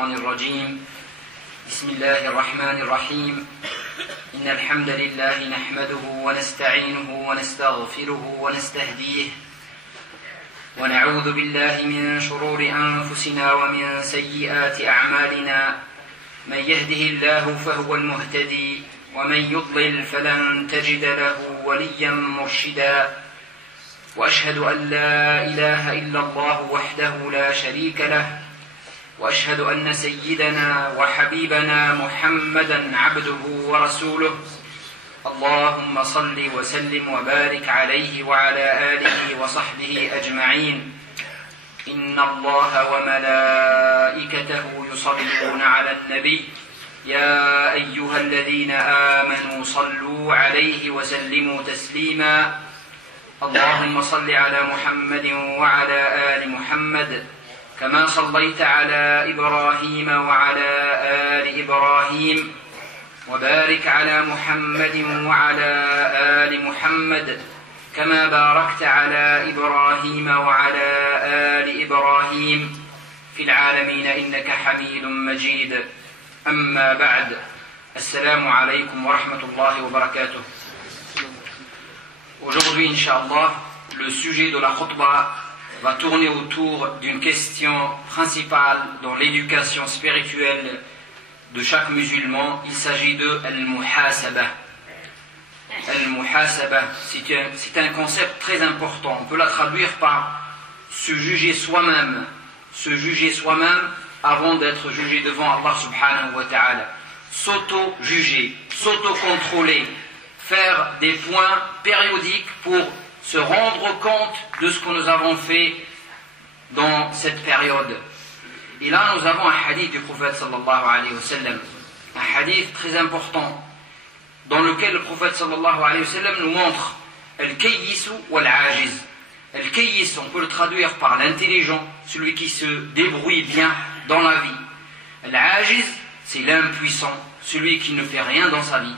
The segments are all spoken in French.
الشيطان الرجيم بسم الله الرحمن الرحيم إن الحمد لله نحمده ونستعينه ونستغفره ونستهديه ونعوذ بالله من شرور أنفسنا ومن سيئات أعمالنا من يهده الله فهو المهتدي ومن يضلل فلن تجد له وليا مرشدا وأشهد أن لا إله إلا الله وحده لا شريك له وأشهد أن سيدنا وحبيبنا محمدا عبده ورسوله اللهم صل وسلم وبارك عليه وعلى آله وصحبه أجمعين إن الله وملائكته يصلون على النبي يا أيها الذين آمنوا صلوا عليه وسلموا تسليما اللهم صل على محمد وعلى آل محمد كما صليت على إبراهيم وعلى آل إبراهيم وبارك على محمد وعلى آل محمد كما باركت على إبراهيم وعلى آل إبراهيم في العالمين إنك حميد مجيد أما بعد السلام عليكم ورحمة الله وبركاته. Aujourd'hui, Inch'Allah, le sujet de la khutbah va tourner autour d'une question principale dans l'éducation spirituelle de chaque musulman. Il s'agit de Al-Muhasabah. Al-Muhasabah, c'est un concept très important. On peut la traduire par se juger soi-même avant d'être jugé devant Allah subhanahu wa ta'ala. S'auto-juger, s'auto-contrôler, faire des points périodiques pour se rendre compte de ce que nous avons fait dans cette période. Et là, nous avons un hadith du prophète sallallahu alayhi wa sallam, un hadith très important, dans lequel le prophète sallallahu alayhi wa sallam nous montre al-kayyisu wal-ajiz. Al-kayyis, on peut le traduire par l'intelligent, celui qui se débrouille bien dans la vie. Al-ajiz, c'est l'impuissant, celui qui ne fait rien dans sa vie,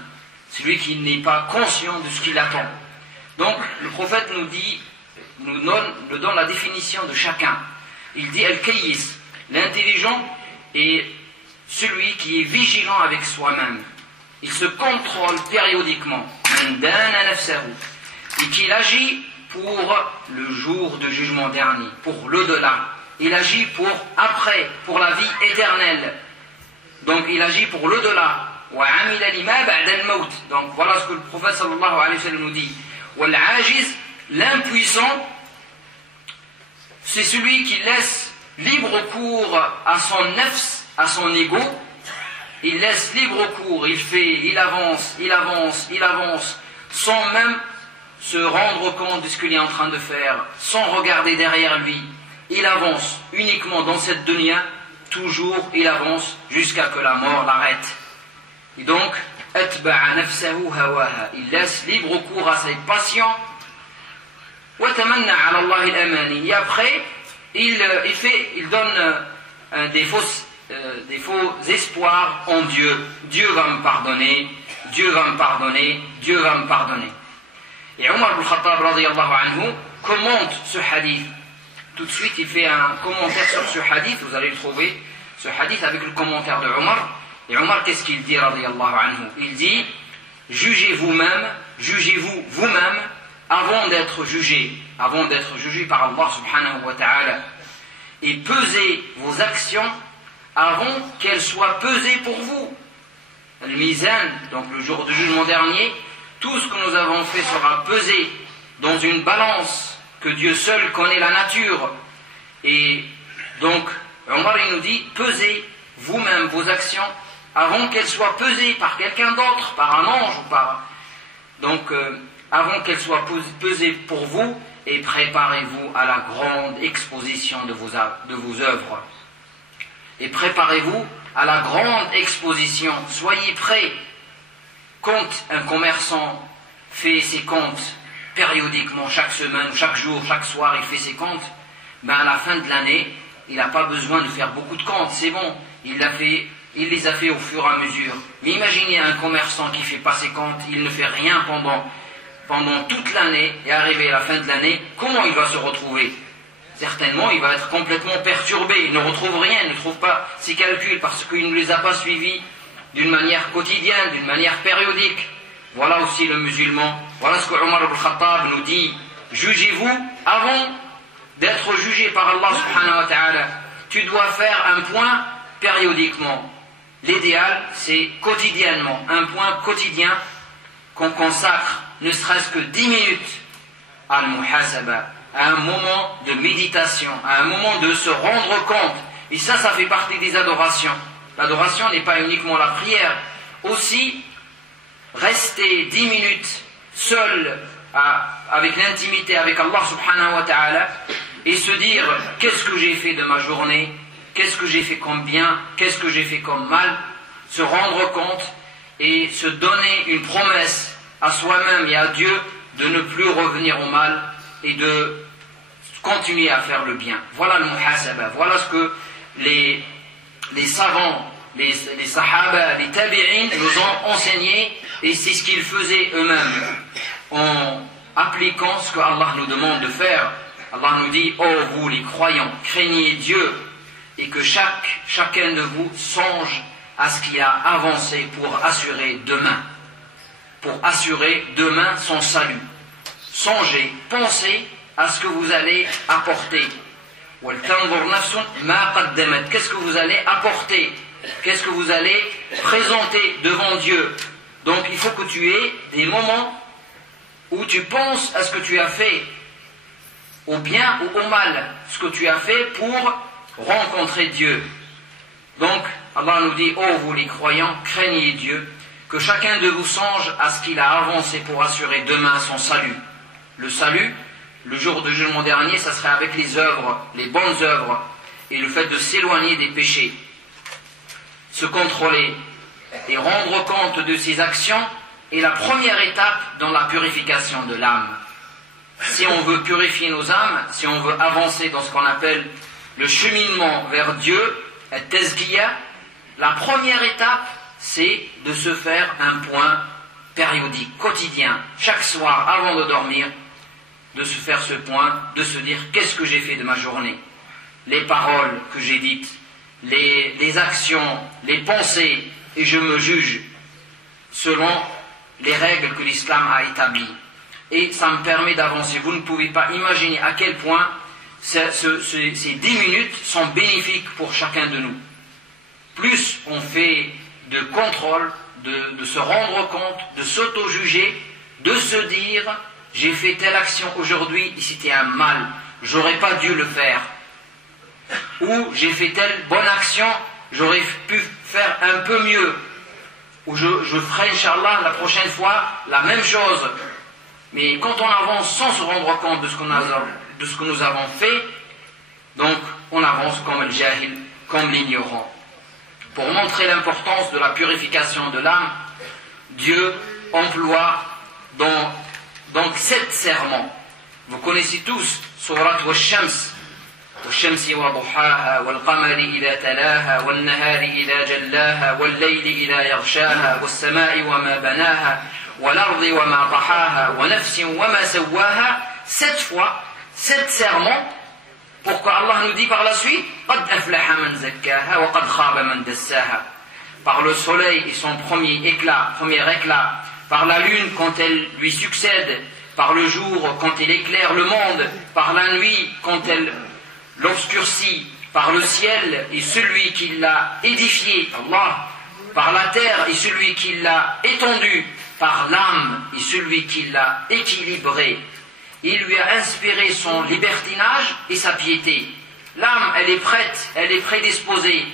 celui qui n'est pas conscient de ce qu'il attend. Donc, le prophète nous donne la définition de chacun. Il dit Al-Kayyis, l'intelligent est celui qui est vigilant avec soi-même. Il se contrôle périodiquement, et qu'il agit pour le jour de jugement dernier, pour l'au-delà. Il agit pour après, pour la vie éternelle. Donc, il agit pour l'au-delà. Donc voilà ce que le prophète sallallahu alayhi wa sallam nous dit. Wal-ajiz, l'impuissant, c'est celui qui laisse libre cours à son nafs, à son ego. Il laisse libre cours, il avance, sans même se rendre compte de ce qu'il est en train de faire, sans regarder derrière lui. Il avance uniquement dans cette dunya, toujours il avance jusqu'à que la mort l'arrête. Et donc, il laisse libre cours à ses passions. Et après, il donne des faux espoirs en Dieu. Dieu va me pardonner, Dieu va me pardonner, Dieu va me pardonner. Et Omar ibn Khattab radiyallahu anhu commente ce hadith. Tout de suite, il fait un commentaire sur ce hadith. Vous allez le trouver, ce hadith avec le commentaire de Omar. Et Omar, qu'est-ce qu'il dit radiyallahu anhu? Il dit, jugez-vous vous-même avant d'être jugé par Allah subhanahu wa ta'ala. Et pesez vos actions avant qu'elles soient pesées pour vous. Le mizan, donc le jour du jugement dernier, tout ce que nous avons fait sera pesé dans une balance que Dieu seul connaît la nature. Et donc, Omar il nous dit, pesez vous-même vos actions avant qu'elles soient pesées par quelqu'un d'autre, par un ange ou par... Donc, avant qu'elles soient pesées pour vous, et préparez-vous à la grande exposition de vos œuvres. Et préparez-vous à la grande exposition. Soyez prêts. Quand un commerçant fait ses comptes périodiquement, chaque semaine, chaque jour, chaque soir, il fait ses comptes, ben à la fin de l'année, il n'a pas besoin de faire beaucoup de comptes, c'est bon, il les a fait au fur et à mesure. Mais imaginez un commerçant qui ne fait pas ses comptes, il ne fait rien pendant toute l'année, et arrivé à la fin de l'année, comment il va se retrouver? certainement il va être complètement perturbé, il ne retrouve rien, il ne trouve pas ses calculs parce qu'il ne les a pas suivis d'une manière quotidienne, d'une manière périodique. Voilà aussi le musulman. Voilà ce que Omar ibn Khattab nous dit. Jugez-vous avant d'être jugé par Allah subhanahu wa ta'ala. Tu dois faire un point périodiquement. L'idéal, c'est quotidiennement, un point quotidien qu'on consacre, ne serait-ce que 10 minutes à al-muhasaba, à un moment de méditation, à un moment de se rendre compte. Et ça fait partie des adorations. L'adoration n'est pas uniquement la prière. Aussi, rester 10 minutes seul avec l'intimité avec Allah subhanahu wa ta'ala et se dire qu'est-ce que j'ai fait de ma journée, qu'est-ce que j'ai fait comme bien, qu'est-ce que j'ai fait comme mal, se rendre compte et se donner une promesse à soi-même et à Dieu de ne plus revenir au mal et de continuer à faire le bien. Voilà le muhasaba, voilà ce que les savants, les sahaba, les tabi'in nous ont enseigné et c'est ce qu'ils faisaient eux-mêmes en appliquant ce que Allah nous demande de faire. Allah nous dit: oh vous les croyants, craignez Dieu et que chacun de vous songe à ce qu'il a avancé pour assurer demain son salut. Songez, pensez à ce que vous allez apporter. Qu'est-ce que vous allez apporter? Qu'est-ce que vous allez présenter devant Dieu? Donc il faut que tu aies des moments où tu penses à ce que tu as fait, au bien ou au mal, ce que tu as fait pour rencontrer Dieu. Donc Allah nous dit: oh vous les croyants, craignez Dieu, que chacun de vous songe à ce qu'il a avancé pour assurer demain son salut. Le salut, le jour du jugement dernier, ça serait avec les œuvres, les bonnes œuvres, et le fait de s'éloigner des péchés. Se contrôler et rendre compte de ses actions est la première étape dans la purification de l'âme. Si on veut purifier nos âmes, si on veut avancer dans ce qu'on appelle le cheminement vers Dieu, la tazkiya, la première étape, c'est de se faire un point périodique, quotidien, chaque soir avant de dormir, de se faire ce point, de se dire qu'est-ce que j'ai fait de ma journée, les paroles que j'ai dites, les actions, les pensées, et je me juge selon les règles que l'islam a établies. Et ça me permet d'avancer. Vous ne pouvez pas imaginer à quel point ces 10 minutes sont bénéfiques pour chacun de nous. Plus on fait de contrôle, de se rendre compte, de s'auto-juger, de se dire j'ai fait telle action aujourd'hui et c'était un mal, j'aurais pas dû le faire. Ou j'ai fait telle bonne action, j'aurais pu faire un peu mieux. Ou je ferai, Inch'Allah, la prochaine fois, la même chose. Mais quand on avance sans se rendre compte de ce que nous avons fait, donc on avance comme le jahil, comme l'ignorant. Pour montrer l'importance de la purification de l'âme, Dieu emploie donc 7 serments. Vous connaissez tous Surat Wash-Shams. والشمس وضحاها والقمر إذا تلاها والنهار إذا جلاها والليل إذا يغشاها والسماء وما بناها والأرض وما طحاها ونفس وما سواها. 7 fois, 7 serments, pour qu'Allah nous dit par la suite قد أفلح من زكاها وقد خاب من دساها. Par le soleil et son premier éclat, par la lune quand elle lui succède, par le jour quand il éclaire le monde, par la nuit quand elle l'obscurcit, par le ciel et celui qui l'a édifié, Allah, par la terre et celui qui l'a étendue, par l'âme et celui qui l'a équilibré. Il lui a inspiré son libertinage et sa piété. L'âme, elle est prête, elle est prédisposée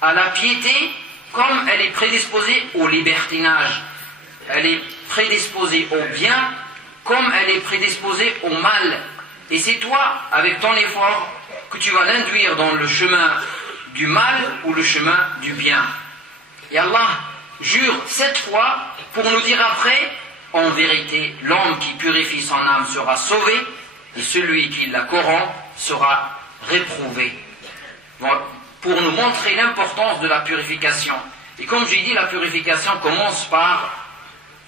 à la piété comme elle est prédisposée au libertinage. Elle est prédisposée au bien comme elle est prédisposée au mal. Et c'est toi, avec ton effort, que tu vas l'induire dans le chemin du mal ou le chemin du bien. Et Allah jure 7 fois pour nous dire après, en vérité, l'homme qui purifie son âme sera sauvé et celui qui la corrompt sera réprouvé. Bon, pour nous montrer l'importance de la purification. Et comme j'ai dit, la purification commence par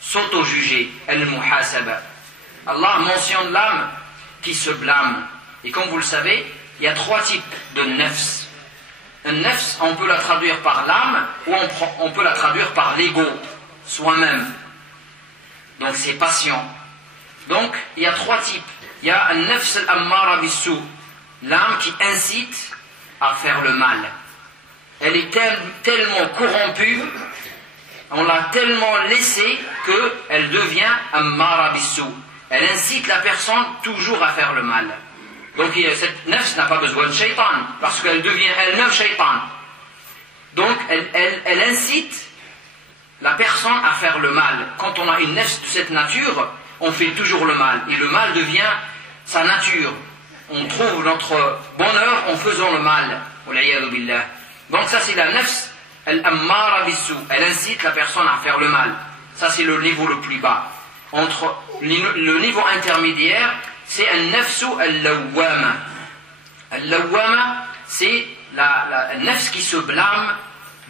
s'auto-juger, al-muhasaba. Allah mentionne l'âme qui se blâme. Et comme vous le savez, il y a 3 types de nafs. Un nafs, on peut la traduire par l'âme ou on peut la traduire par l'ego, soi-même. Donc c'est passion. Donc il y a 3 types. Il y a un nafs al-ammara bis-sou, l'âme qui incite à faire le mal. Elle est tellement corrompue, on l'a tellement laissée qu'elle devient ammara bis-sou. Elle incite la personne toujours à faire le mal. Donc cette nafs n'a pas besoin de shaitan, parce qu'elle devient elle-même shaitan. Donc elle incite la personne à faire le mal. Quand on a une nafs de cette nature, on fait toujours le mal. Et le mal devient sa nature. On trouve notre bonheur en faisant le mal. Donc ça c'est la nafs al-ammara bis-sou. Elle incite la personne à faire le mal. Ça c'est le niveau le plus bas. Entre le niveau intermédiaire, c'est un nafsu al-lawwama. Al-lawwama, c'est la nafs qui se blâme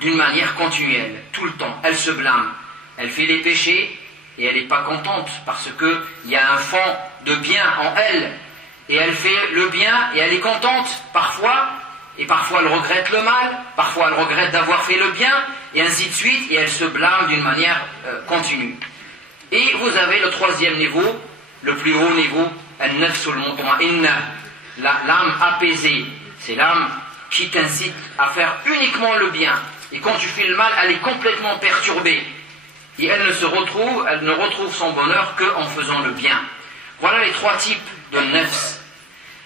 d'une manière continuelle, tout le temps. Elle se blâme. Elle fait des péchés et elle n'est pas contente parce qu'il y a un fond de bien en elle. Et elle fait le bien et elle est contente parfois. Et parfois elle regrette le mal, parfois elle regrette d'avoir fait le bien, et ainsi de suite. Et elle se blâme d'une manière continue. Et vous avez le 3e niveau, le plus haut niveau, al-nafsul mutma'inna, l'âme apaisée. C'est l'âme qui t'incite à faire uniquement le bien. Et quand tu fais le mal, elle est complètement perturbée. Et elle ne retrouve son bonheur qu'en faisant le bien. Voilà les 3 types de nafs.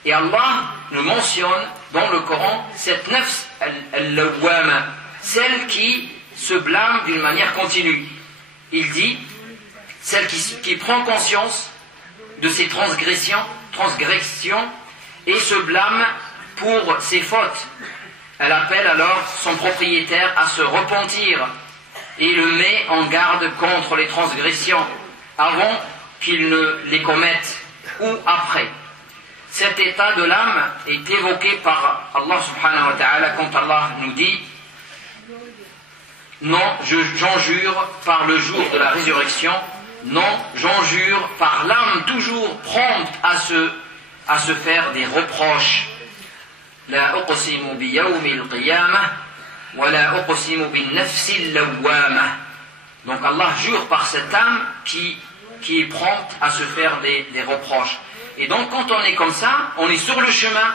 Et Allah nous mentionne dans le Coran cette nafs al-lawwama, celle qui se blâme d'une manière continue. Il dit celle qui prend conscience de ses transgressions et se blâme pour ses fautes. Elle appelle alors son propriétaire à se repentir et le met en garde contre les transgressions avant qu'il ne les commette ou après. Cet état de l'âme est évoqué par Allah subhanahu wa ta'ala quand Allah nous dit non, j'en jure par le jour de la résurrection. Non, j'en jure par l'âme toujours prompte à se faire des reproches. La uqsimu bi yawmil qiyamah wa la uqsimu bin nafsil lawwamah. Donc Allah jure par cette âme qui est prompte à se faire des reproches. Et donc quand on est comme ça, on est sur le chemin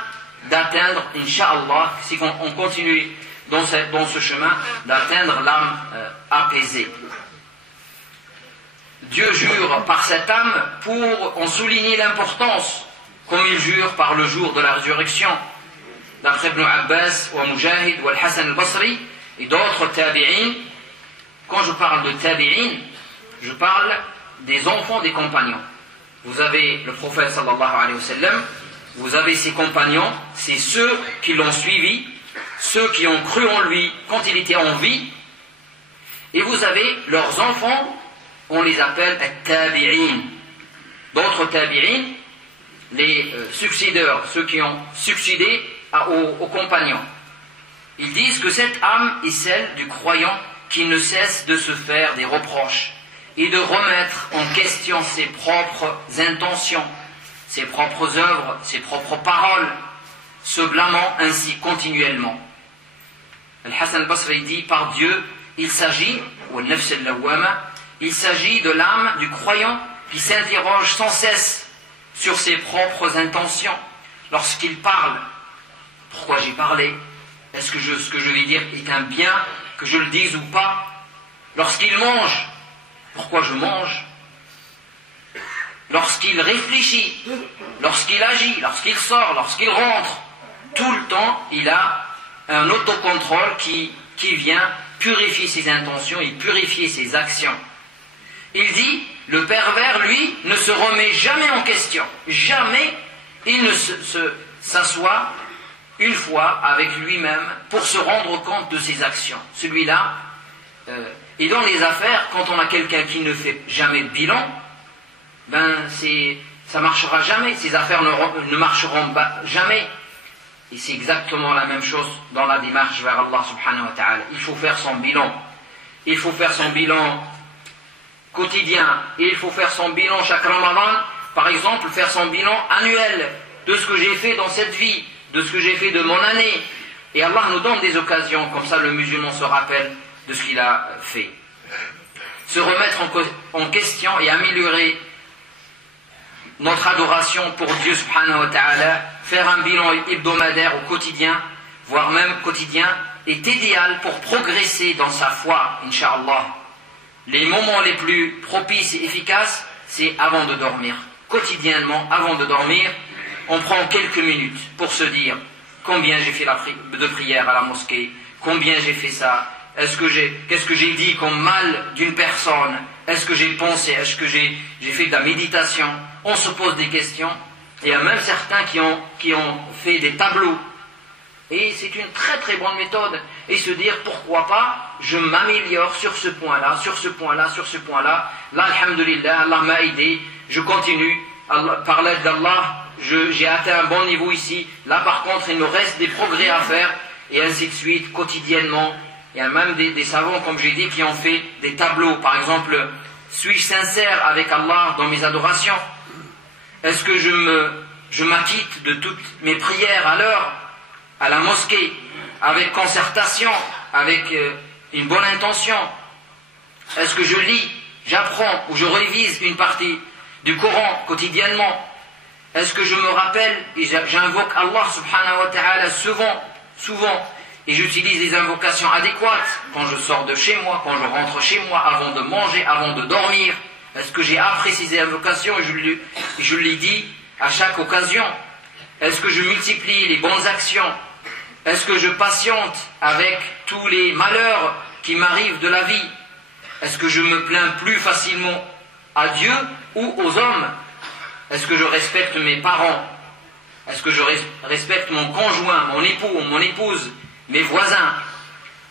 d'atteindre, Inch'Allah, si on continue dans ce chemin, d'atteindre l'âme apaisée. Dieu jure par cette âme pour en souligner l'importance, comme il jure par le jour de la résurrection. D'après Ibn Abbas, ou Mujahid, ou Al-Hassan al-Basri, et d'autres tabi'in, quand je parle de tabi'in, je parle des enfants des compagnons. Vous avez le prophète sallallahu alayhi wa sallam, vous avez ses compagnons, c'est ceux qui l'ont suivi, ceux qui ont cru en lui quand il était en vie, et vous avez leurs enfants, on les appelle tabi'in. D'autres tabi'in, les succédeurs, ceux qui ont succédé aux compagnons. Ils disent que cette âme est celle du croyant qui ne cesse de se faire des reproches et de remettre en question ses propres intentions, ses propres œuvres, ses propres paroles, se blâmant ainsi continuellement. Al-Hassan al-Basri dit, par Dieu, il s'agit, ou al-nafs al-lawwama, il s'agit de l'âme du croyant qui s'interroge sans cesse sur ses propres intentions. Lorsqu'il parle, pourquoi j'ai parlé? Est-ce que ce que je vais dire est un bien, que je le dise ou pas? Lorsqu'il mange, pourquoi je mange? Lorsqu'il réfléchit, lorsqu'il agit, lorsqu'il sort, lorsqu'il rentre, tout le temps, il a un autocontrôle qui vient purifier ses intentions et purifier ses actions. Il dit, le pervers, lui, ne se remet jamais en question. Jamais il ne s'assoit une fois avec lui-même pour se rendre compte de ses actions. Celui-là, et dans les affaires, quand on a quelqu'un qui ne fait jamais de bilan, ça marchera jamais, ces affaires ne marcheront jamais. Et c'est exactement la même chose dans la démarche vers Allah subhanahu wa ta'ala. Il faut faire son bilan. Il faut faire son bilan quotidien. Et il faut faire son bilan chaque Ramadan. Par exemple, faire son bilan annuel de ce que j'ai fait dans cette vie, de ce que j'ai fait de mon année. Et Allah nous donne des occasions, comme ça le musulman se rappelle de ce qu'il a fait. Se remettre en question et améliorer notre adoration pour Dieu subhanahu wa ta'ala, faire un bilan hebdomadaire au quotidien, voire même quotidien, est idéal pour progresser dans sa foi, incha'Allah. Les moments les plus propices et efficaces, c'est avant de dormir. Quotidiennement, avant de dormir, on prend quelques minutes pour se dire combien j'ai fait de prières à la mosquée, combien j'ai fait ça, qu'est-ce que j'ai dit comme mal d'une personne, est-ce que j'ai pensé, est-ce que j'ai fait de la méditation. On se pose des questions. Il y a même certains qui ont fait des tableaux. Et c'est une très très bonne méthode. Et se dire pourquoi pas, je m'améliore sur ce point-là, sur ce point-là, sur ce point-là. Là, alhamdulillah, Allah m'a aidé, je continue. Par l'aide d'Allah, j'ai atteint un bon niveau ici. Là par contre, il me reste des progrès à faire. Et ainsi de suite, quotidiennement. Il y a même des savants, comme j'ai dit, qui ont fait des tableaux. Par exemple, suis-je sincère avec Allah dans mes adorations? Est-ce que je m'acquitte de toutes mes prières à l'heure, à la mosquée, avec concertation, avec une bonne intention? Est-ce que je lis, j'apprends ou je révise une partie du Coran quotidiennement? Est-ce que je me rappelle et j'invoque Allah subhanahu wa ta'ala souvent, et j'utilise les invocations adéquates quand je sors de chez moi, quand je rentre chez moi, avant de manger, avant de dormir? Est-ce que j'ai appris ces invocations et je les dis à chaque occasion? Est-ce que je multiplie les bonnes actions? Est-ce que je patiente avec tous les malheurs qui m'arrivent de la vie? Est-ce que je me plains plus facilement à Dieu ou aux hommes? Est-ce que je respecte mes parents? Est-ce que je respecte mon conjoint, mon époux, mon épouse, mes voisins?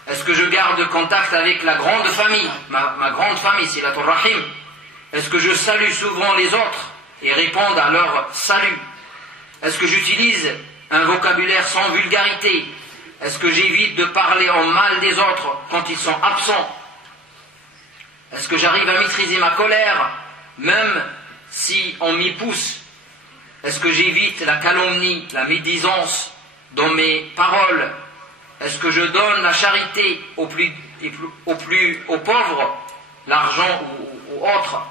Est-ce que je garde contact avec la grande famille, ma grande famille, Silatul Rahim? Est-ce que je salue souvent les autres et réponds à leur salut? Est-ce que j'utilise un vocabulaire sans vulgarité? Est-ce que j'évite de parler en mal des autres quand ils sont absents? Est-ce que j'arrive à maîtriser ma colère, même si on m'y pousse? Est-ce que j'évite la calomnie, la médisance dans mes paroles? Est-ce que je donne la charité aux pauvres, l'argent ou autre?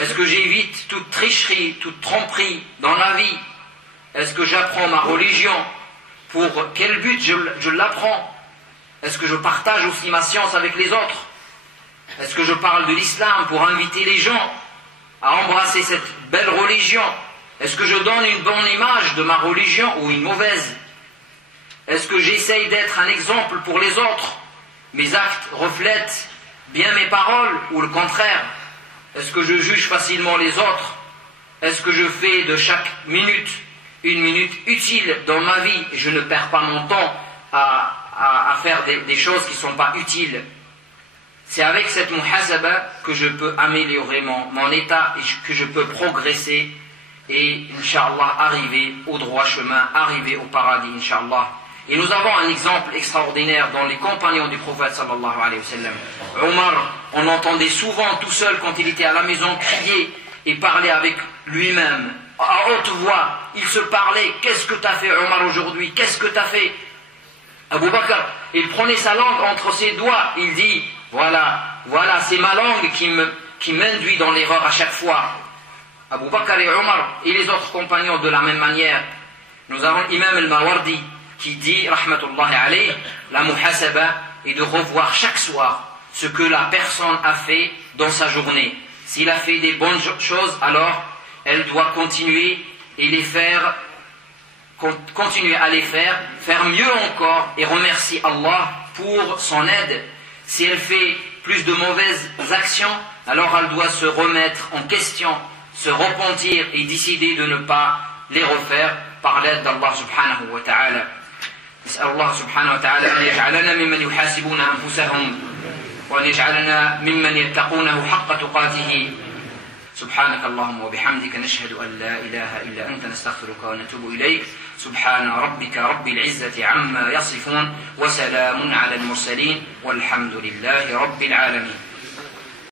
Est-ce que j'évite toute tricherie, toute tromperie dans la vie? Est-ce que j'apprends ma religion? Pour quel but je l'apprends? Est-ce que je partage aussi ma science avec les autres? Est-ce que je parle de l'islam pour inviter les gens à embrasser cette belle religion? Est-ce que je donne une bonne image de ma religion ou une mauvaise? Est-ce que j'essaye d'être un exemple pour les autres? Mes actes reflètent bien mes paroles ou le contraire? Est-ce que je juge facilement les autres? Est-ce que je fais de chaque minute une minute utile dans ma vie et je ne perds pas mon temps à faire des choses qui ne sont pas utiles? C'est avec cette muhasaba que je peux améliorer mon état et que je peux progresser et, Inch'Allah, arriver au droit chemin, arriver au paradis, Inch'Allah. Et nous avons un exemple extraordinaire dans les compagnons du prophète sallallahu alayhi wa sallam. Omar, on l'entendait souvent tout seul quand il était à la maison crier et parler avec lui-même. À haute voix, il se parlait. Qu'est-ce que tu as fait, Omar, aujourd'hui? Qu'est-ce que tu as fait? Abu Bakr, il prenait sa langue entre ses doigts. Il dit, voilà, c'est ma langue qui m'induit dans l'erreur à chaque fois. Abu Bakr et Omar et les autres compagnons de la même manière. Nous avons l'imam al-Mawardi qui dit, rahmatullahi alayhi, la muhasaba est de revoir chaque soir ce que la personne a fait dans sa journée. S'il a fait des bonnes choses, alors elle doit continuer et continuer à les faire mieux encore et remercier Allah pour son aide. Si elle fait plus de mauvaises actions, alors elle doit se remettre en question, se repentir et décider de ne pas les refaire par l'aide d'Allah subhanahu wa ta'ala. نسأل الله سبحانه وتعالى أن يجعلنا ممن يحاسبون أنفسهم وأن يجعلنا ممن يتقونه حق تقاته. سبحانك اللهم وبحمدك نشهد أن لا إله إلا أنت نستغفرك ونتوب إليك. سبحان ربك رب العزة عما يصفون وسلام على المرسلين والحمد لله رب العالمين.